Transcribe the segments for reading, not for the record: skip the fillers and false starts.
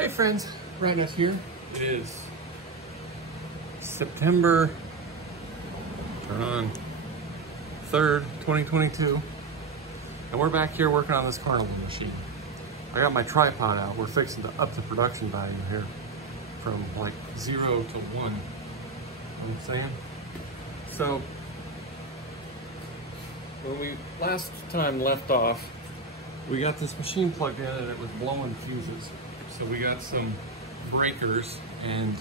Hey friends, Ragnar here. It is September, turn on, 3rd, 2022. And we're back here working on this carnival machine. I got my tripod out. We're fixing to up the production value here from like 0 to 1. You know what I'm saying? So, when we last time left off, we got this machine plugged in and it was blowing fuses. So we got some breakers and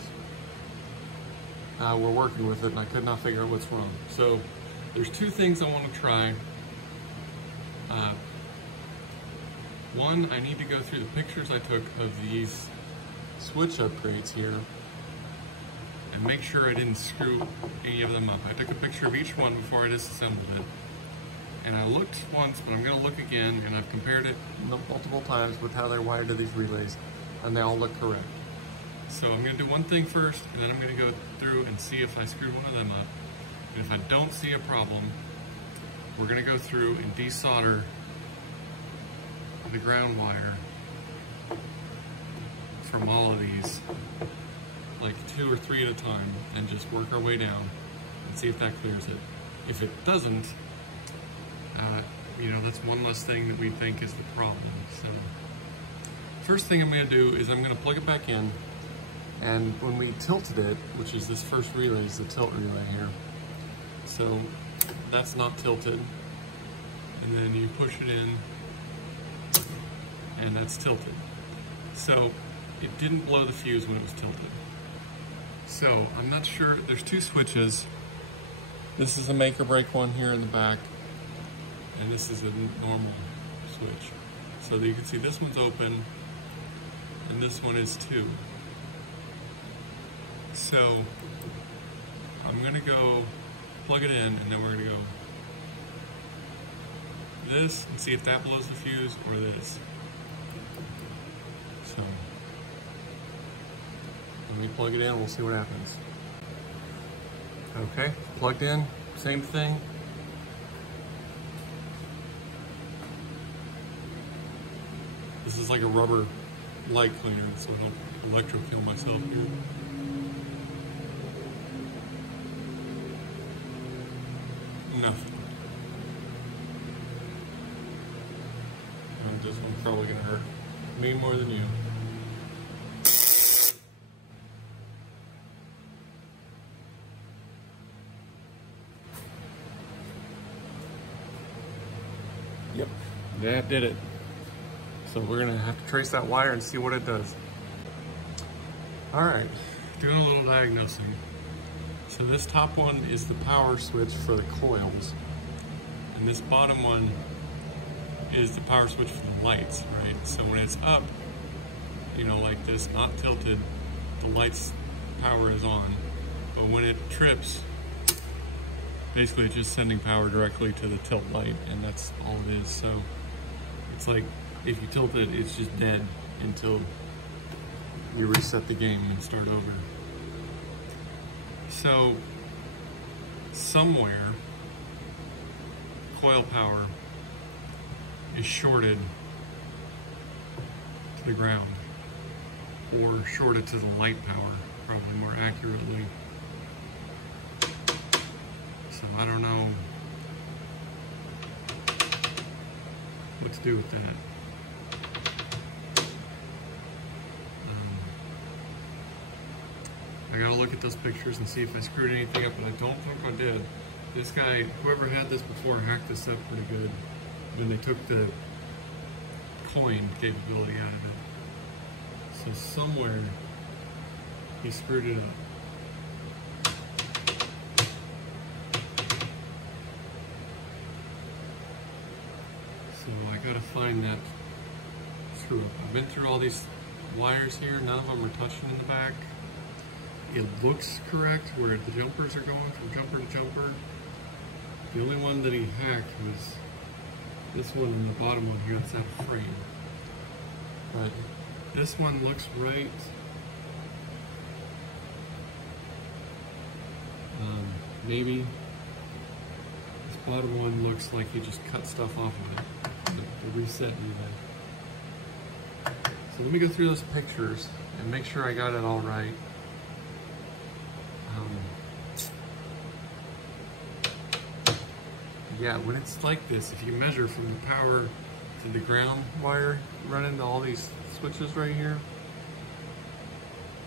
we're working with it and I could not figure out what's wrong. So there's two things I want to try. One, I need to go through the pictures I took of these switch upgrades here and make sure I didn't screw any of them up. I took a picture of each one before I disassembled it. And I looked once, but I'm going to look again, and I've compared it multiple times with how they're wired to these relays, and they all look correct. So I'm going to do one thing first, and then I'm going to go through and see if I screwed one of them up. And if I don't see a problem, we're going to go through and desolder the ground wire from all of these, like 2 or 3 at a time, and just work our way down and see if that clears it. If it doesn't, you know, that's one less thing that we think is the problem. So, first thing I'm going to do is I'm going to plug it back in, and when we tilted it, which is this first relay, is the tilt relay here. So that's not tilted, and then you push it in, and that's tilted. So it didn't blow the fuse when it was tilted. So I'm not sure. There's 2 switches. This is a make or break one here in the back, and this is a normal switch. So you can see this one's open, and this one is too. So I'm gonna go plug it in, and then we're gonna go this and see if that blows the fuse or this. So let me plug it in, we'll see what happens. Okay, plugged in, same thing. This is like a rubber light cleaner, so I don't electro kill myself here. Nothing. This one's probably gonna hurt me more than you. Yep, that did it. So we're gonna have to trace that wire and see what it does. All right, doing a little diagnosing. So this top one is the power switch for the coils, and this bottom one is the power switch for the lights, right? So when it's up, you know, like this, not tilted, the lights power is on. But when it trips, basically it's just sending power directly to the tilt light, and that's all it is. So it's like, if you tilt it, it's just dead until you reset the game and start over. So somewhere, coil power is shorted to the ground, or shorted to the light power, probably more accurately. So I don't know what to do with that. I gotta look at those pictures and see if I screwed anything up, but I don't think I did. This guy, whoever had this before, hacked this up pretty good. Then they took the coin capability out of it. So somewhere he screwed it up. So I gotta find that screw up. I've been through all these wires here, none of them are touching in the back. It looks correct where the jumpers are going from jumper to jumper. The only one that he hacked was this one and the bottom one here, that's out of frame. But this one looks right. Maybe this bottom one looks like he just cut stuff off of it. The reset relay. So let me go through those pictures and make sure I got it all right. Yeah, when it's like this, if you measure from the power to the ground wire running to all these switches right here,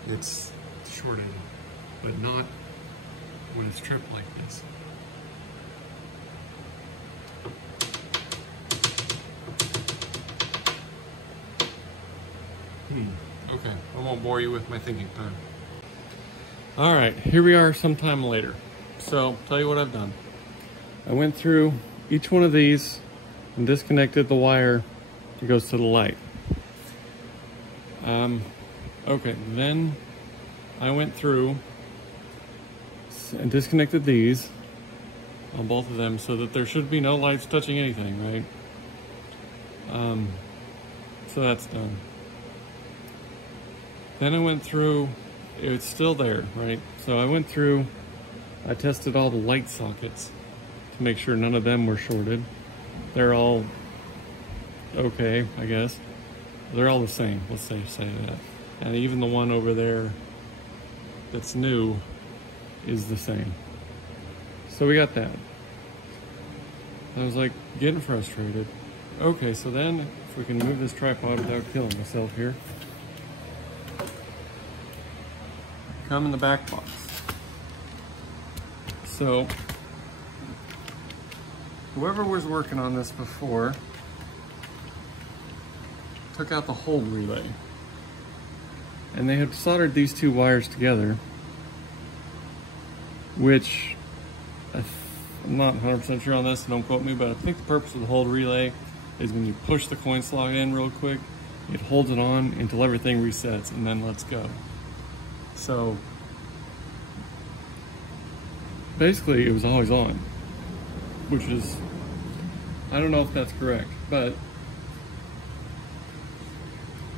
it's shorted, but not when it's tripped like this. Okay, I won't bore you with my thinking time. All right, here we are sometime later. So, tell you what I've done. I went through each one of these and disconnected the wire that goes to the light. Okay, then I went through and disconnected these on both of them so that there should be no lights touching anything, right? So that's done. Then I went through, it's still there, right? So I went through, I tested all the light sockets to make sure none of them were shorted. They're all okay, I guess. They're all the same, let's say that. And even the one over there that's new is the same. So we got that. I was like getting frustrated. Okay, so then if we can move this tripod without killing myself here. Come in the back box. So whoever was working on this before took out the hold relay, and they had soldered these two wires together, which I'm not 100% sure on this, so don't quote me, but I think the purpose of the hold relay is when you push the coin slot in real quick, it holds it on until everything resets and then lets go. So basically it was always on, which is, I don't know if that's correct, but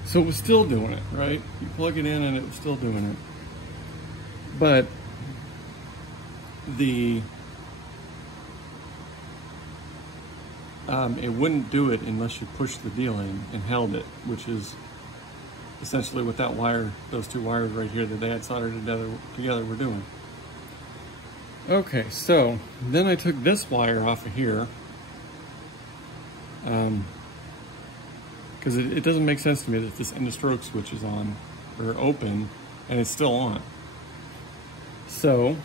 so it was still doing it, right? You plug it in and it was still doing it. But it wouldn't do it unless you pushed the deal in and held it, which is essentially what that wire, those two wires right here that they had soldered together were doing. Okay, so then I took this wire off of here, because it doesn't make sense to me that this end of stroke switch is on, or open, and it's still on. So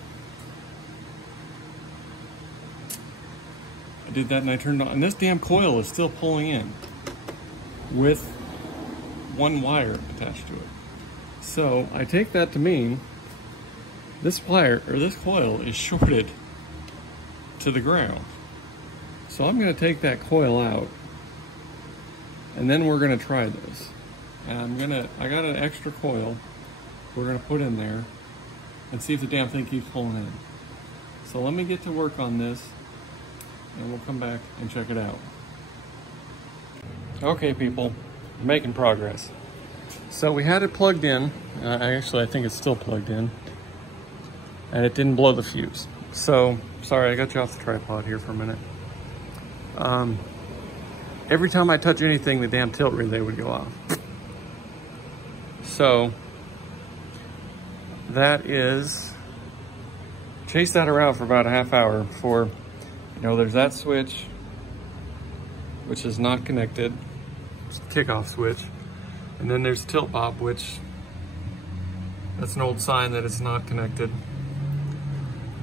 I did that and I turned it on, and this damn coil is still pulling in with one wire attached to it. So I take that to mean this wire, or this coil, is shorted to the ground. So I'm going to take that coil out, and then we're going to try this. And I got an extra coil we're going to put in there and see if the damn thing keeps pulling in. So let me get to work on this, and we'll come back and check it out. Okay, people, making progress. So we had it plugged in. Actually, I think it's still plugged in. And it didn't blow the fuse. So, sorry, I got you off the tripod here for a minute. Every time I touch anything, the damn tilt relay would go off. So, that is, chase that around for about a half hour before, you know, there's that switch, which is not connected, it's the kickoff switch. And then there's tilt bob, which, that's an old sign that it's not connected.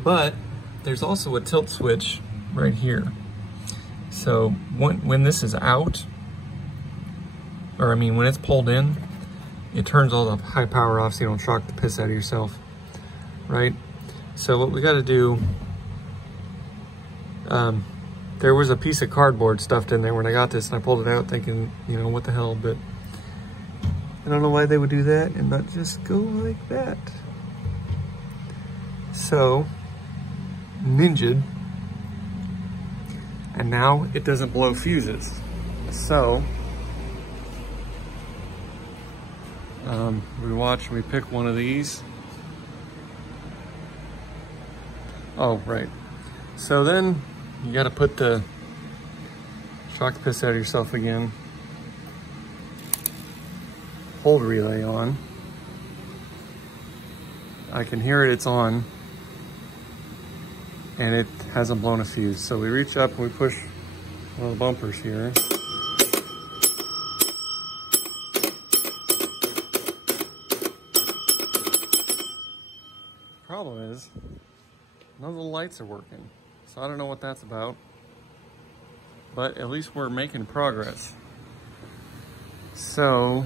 But there's also a tilt switch right here. So when this is out, or I mean when it's pulled in, it turns all the high power off so you don't shock the piss out of yourself, right? So what we got to do, there was a piece of cardboard stuffed in there when I got this, and I pulled it out thinking, you know, what the hell, but I don't know why they would do that and not just go like that. So, ninja'd, and now it doesn't blow fuses. So, we pick one of these. Oh, right. So then you gotta put the, shock the piss out of yourself again. hold relay on. I can hear it, it's on. And it hasn't blown a fuse. So we reach up and we push one of the bumpers here. Problem is, none of the lights are working. So I don't know what that's about. But at least we're making progress. So,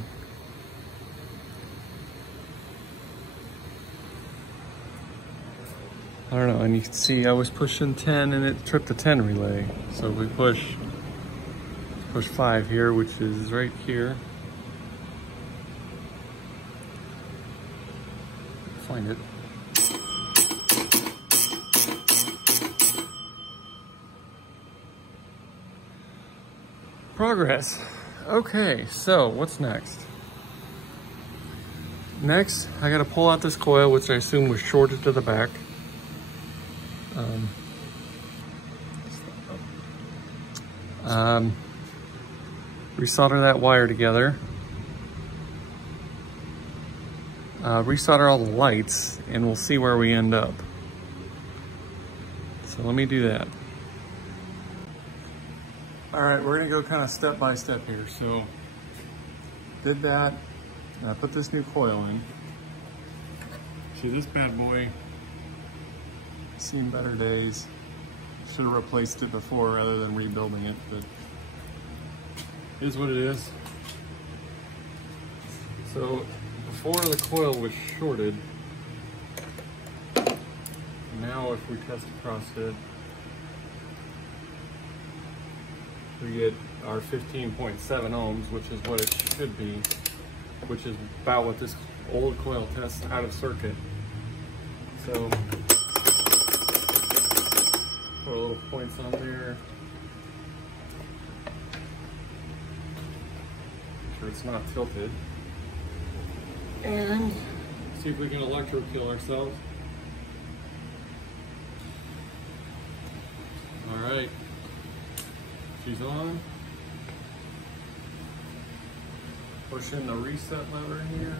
I don't know, and you can see I was pushing 10 and it tripped the 10 relay. So we push 5 here, which is right here. Find it. Progress. Okay, so what's next? Next, I gotta pull out this coil, which I assume was shorted to the back. Resolder that wire together. Resolder all the lights, and we'll see where we end up. So let me do that. All right, we're gonna go kind of step by step here. So, did that, and I put this new coil in. See, this bad boy, seen better days. Should have replaced it before rather than rebuilding it, but it is what it is. So, before the coil was shorted, now if we test across it, we get our 15.7 ohms, which is what it should be, which is about what this old coil tests out of circuit. So, put a little points on there. Make sure it's not tilted. And see if we can electro kill ourselves. All right. She's on. Push in the reset lever here.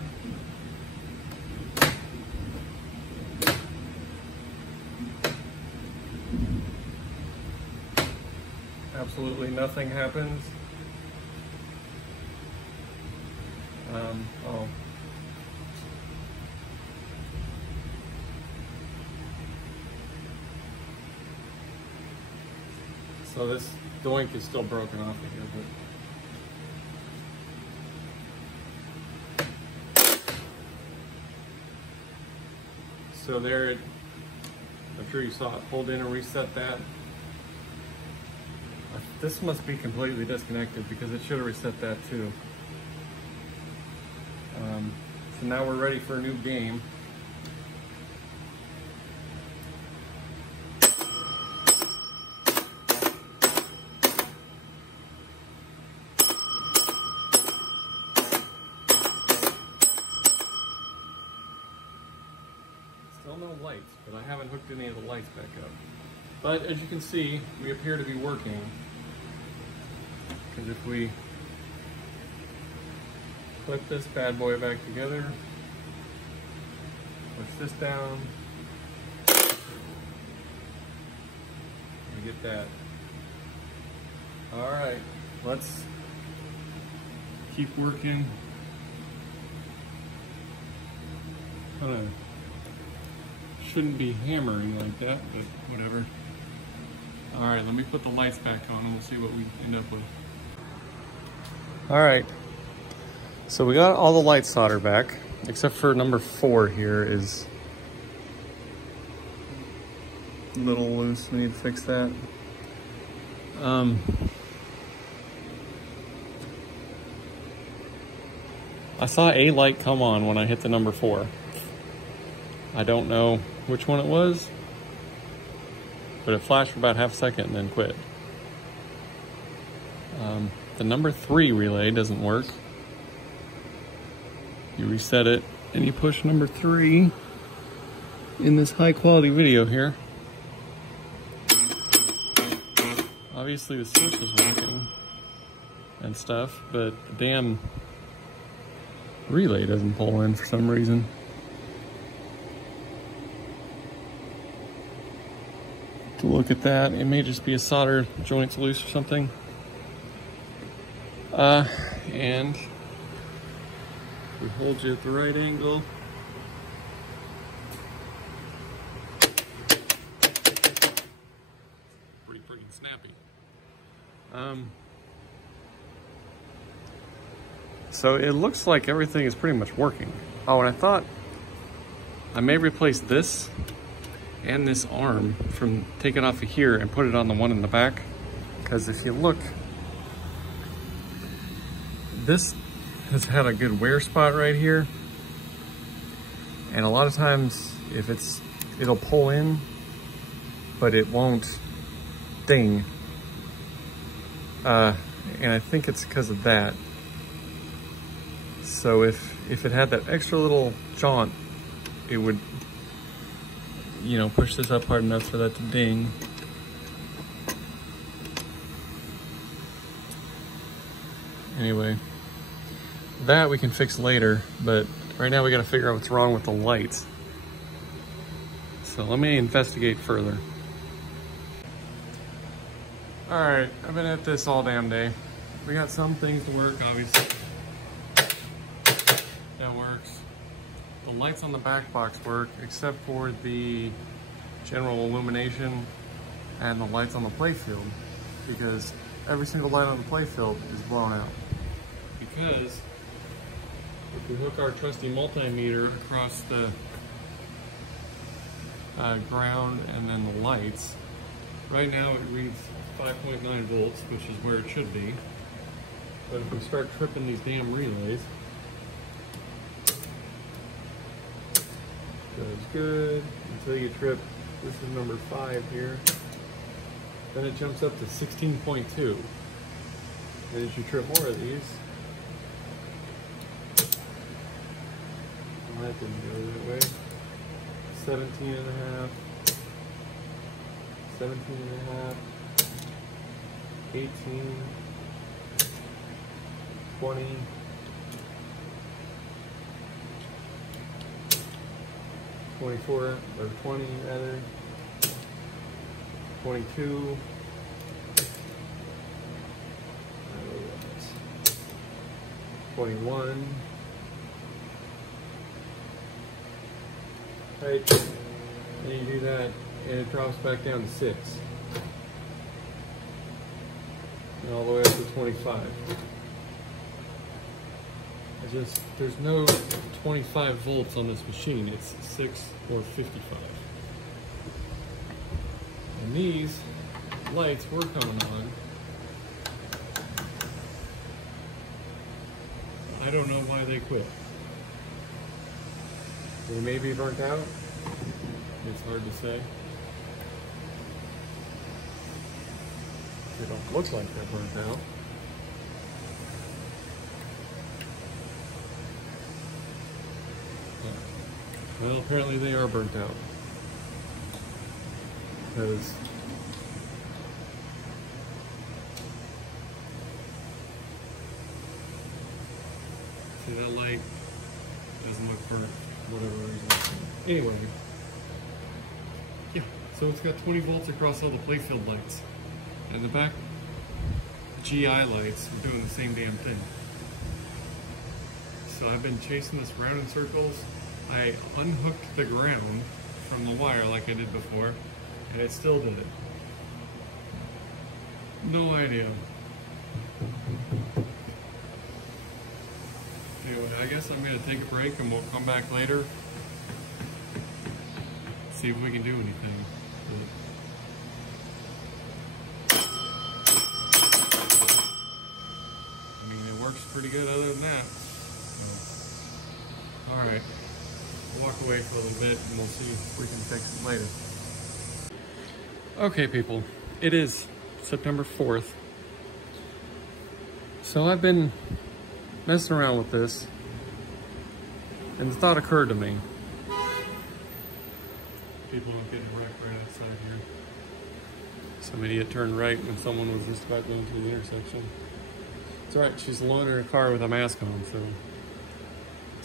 Absolutely nothing happens. Oh. So this doink is still broken off of here, but so there, I'm sure you saw it. Hold in and reset that. This must be completely disconnected because it should have reset that too. So now we're ready for a new game. Still no lights, but I haven't hooked any of the lights back up. But as you can see, we appear to be working. Because if we clip this bad boy back together, push this down, we get that. All right, let's keep working. Shouldn't be hammering like that, but whatever. All right, let me put the lights back on and we'll see what we end up with. All right, so we got all the light solder back, except for number 4 here is a little loose. We need to fix that. I saw a light come on when I hit the number 4. I don't know which one it was, but it flashed for about half a second and then quit. The number 3 relay doesn't work. You reset it and you push number 3 in this high quality video here. Obviously the switch is working and stuff, but the damn relay doesn't pull in for some reason. To look at that, it may just be a solder joint's loose or something. And we hold you at the right angle. Pretty freaking snappy. So it looks like everything is pretty much working. Oh, and I thought I may replace this and this arm from taking off of here and put it on the one in the back. Because if you look, this has had a good wear spot right here. And a lot of times if it'll pull in, but it won't ding. And I think it's because of that. So if it had that extra little jaunt, it would, you know, push this up hard enough for that to ding. Anyway, that we can fix later, but right now we gotta figure out what's wrong with the lights. So let me investigate further. All right, I've been at this all damn day. We got some things to work, obviously. That works. The lights on the back box work, except for the general illumination and the lights on the playfield, because every single light on the playfield is blown out. Because if we hook our trusty multimeter across the ground and then the lights, right now it reads 5.9 volts, which is where it should be. But if we start tripping these damn relays, goes good until you trip, this is number 5 here, then it jumps up to 16.2. And as you trip more of these, well, that didn't go that way, 17 and a half, 17 and a half, 18, 20, 24, or 20 rather, 22, 21, right, and you do that, and it drops back down to 6, and all the way up to 25. There's no 25 volts on this machine, it's 6 or 55. And these lights were coming on. I don't know why they quit. They may be burnt out. It's hard to say. They don't look like they're burnt out. Well, apparently they are burnt out. Because see, that light doesn't look burnt for whatever reason. Anyway, yeah, so it's got 20 volts across all the playfield lights. And the back GI lights are doing the same damn thing. So I've been chasing this around in circles. I unhooked the ground from the wire like I did before, and it still did it. No idea. Anyway, I guess I'm going to take a break and we'll come back later. See if we can do anything. I mean, it works pretty good other than that. So, alright. Walk away for a little bit and we'll see if we can fix it later. Okay people, it is September 4th. So I've been messing around with this and the thought occurred to me. People don't get wrecked right outside here. Some idiot turned right when someone was just about going through the intersection. It's alright, she's alone in her car with a mask on, so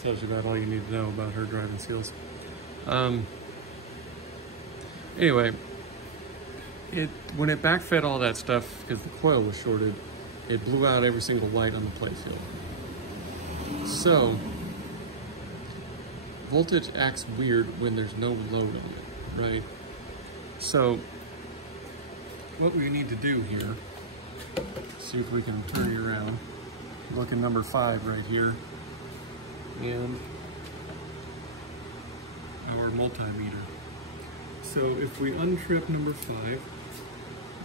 Tells you about all you need to know about her driving skills. Anyway, when it backfed all that stuff, because the coil was shorted, it blew out every single light on the playfield. So, voltage acts weird when there's no load on it, right? So, what we need to do here, see if we can turn you around. Look at number 5 right here, and our multimeter. So if we untrip number 5, you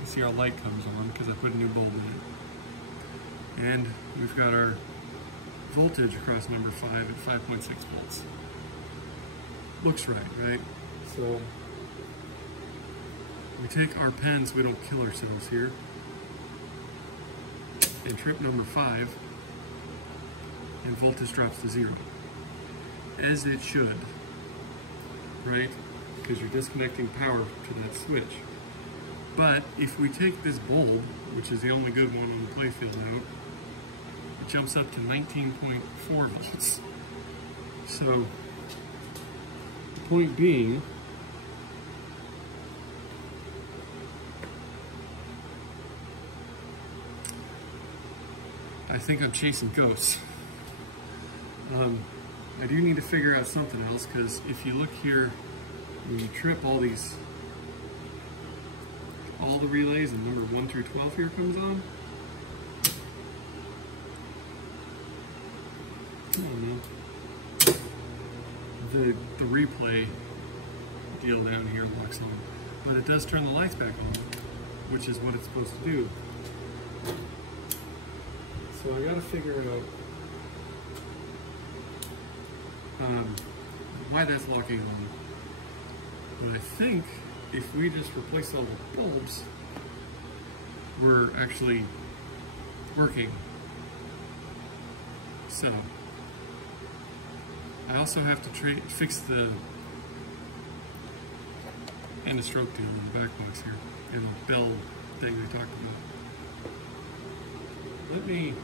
see our light comes on because I put a new bulb in it. And we've got our voltage across number 5 at 5.6 volts. Looks right? So we take our pens, we don't kill ourselves here, and trip number 5, and voltage drops to 0. As it should, right? Because you're disconnecting power to that switch. But if we take this bulb, which is the only good one on the playfield now, it jumps up to 19.4 volts. So, the point being, I think I'm chasing ghosts. I do need to figure out something else, because if you look here, when you trip all the relays, and number 1 through 12 here comes on. I don't know. The replay deal down here locks on, but it does turn the lights back on, which is what it's supposed to do. So I gotta figure out why that's locking on. But I think if we just replace all the bulbs, we're actually working. So I also have to fix the end of stroke deal in the back box here, and the bell thing we talked about. Let me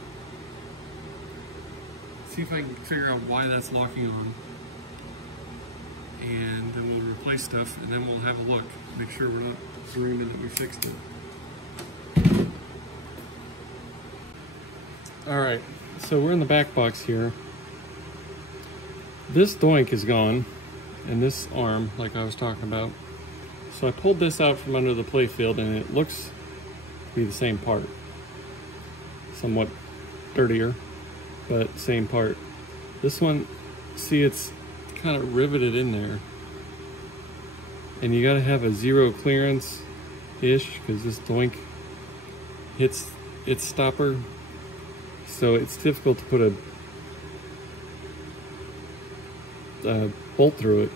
see if I can figure out why that's locking on, and then we'll replace stuff, and then we'll have a look, make sure we're not dreaming that we fixed it. Alright, so we're in the back box here. This doink is gone, and this arm, like I was talking about. So I pulled this out from under the playfield, and it looks to be the same part. Somewhat dirtier, but same part. This one, see, it's kind of riveted in there, and you gotta have a 0 clearance ish, because this doink hits its stopper, so it's difficult to put a bolt through it.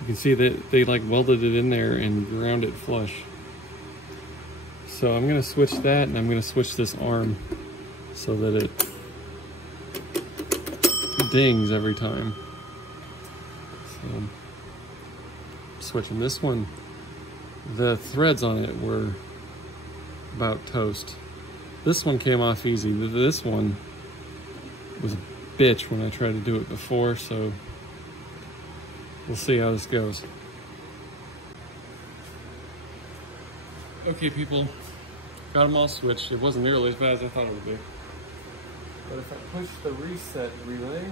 You can see that they like welded it in there and ground it flush. So I'm gonna switch that, and I'm gonna switch this arm so that it dings every time. So switching this one, the threads on it were about toast. This one came off easy. This one was a bitch when I tried to do it before, so we'll see how this goes. Okay people, got them all switched. It wasn't nearly as bad as I thought it would be. But if I push the reset relay,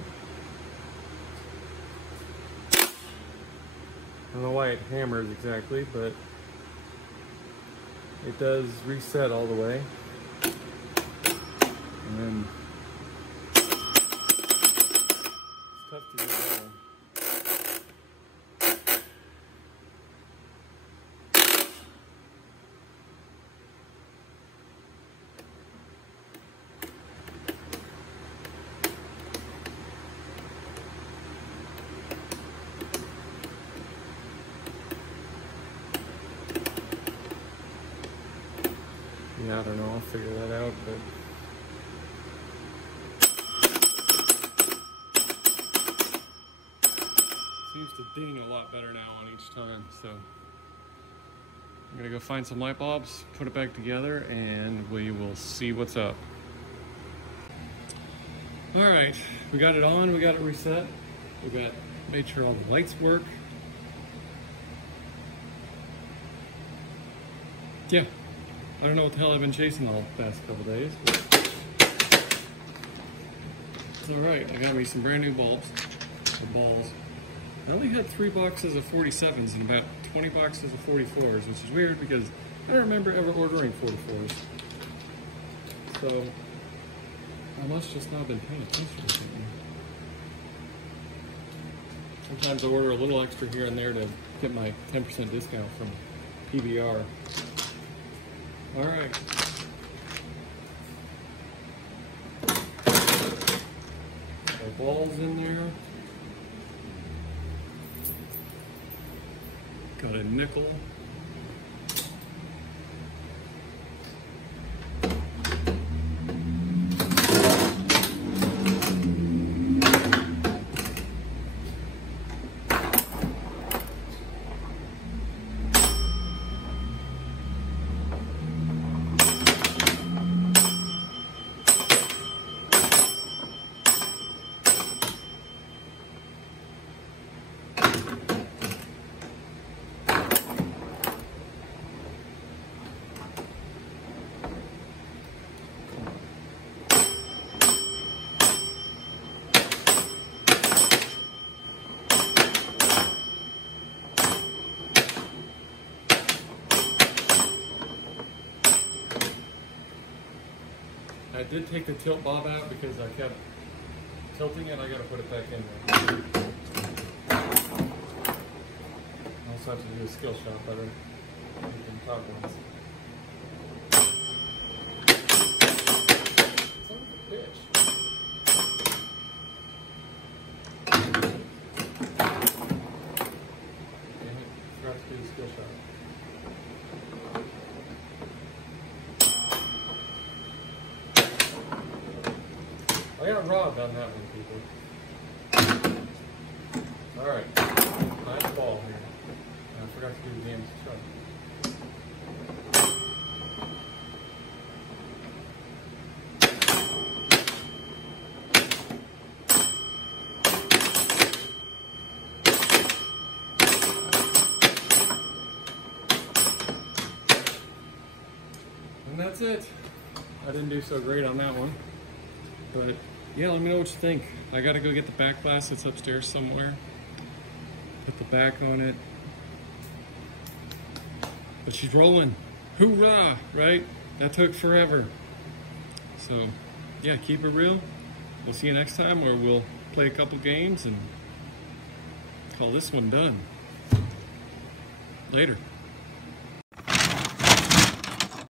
I don't know why it hammers exactly, but it does reset all the way. And then it's tough to do that. Yeah, I don't know, I'll figure that out, but seems to ding a lot better now on each time, so I'm gonna go find some light bulbs, put it back together, and we will see what's up. All right, we got it on, we got it reset. Made sure all the lights work. Yeah, I don't know what the hell I've been chasing all the past couple days. It's all right, I got me some brand new balls. I only had 3 boxes of 47s and about 20 boxes of 44s, which is weird because I don't remember ever ordering 44s. So I must just not been paying attention or something. Sometimes I order a little extra here and there to get my 10% discount from PBR. All right. Got balls in there. Got a nickel. I did take the tilt bob out because I kept tilting it. I gotta put it back in there. I also have to do a skill shot better than top ones. Son of a bitch. Damn it, forgot to do the skill shot. I got robbed on that one, people. Alright, nice ball here. I forgot to do the game's shot. And that's it. I didn't do so great on that one. But yeah, let me know what you think. I gotta go get the back glass. It's upstairs somewhere. Put the back on it. But she's rolling. Hoorah, right? That took forever. So yeah, keep it real. We'll see you next time where we'll play a couple games and call this one done. Later.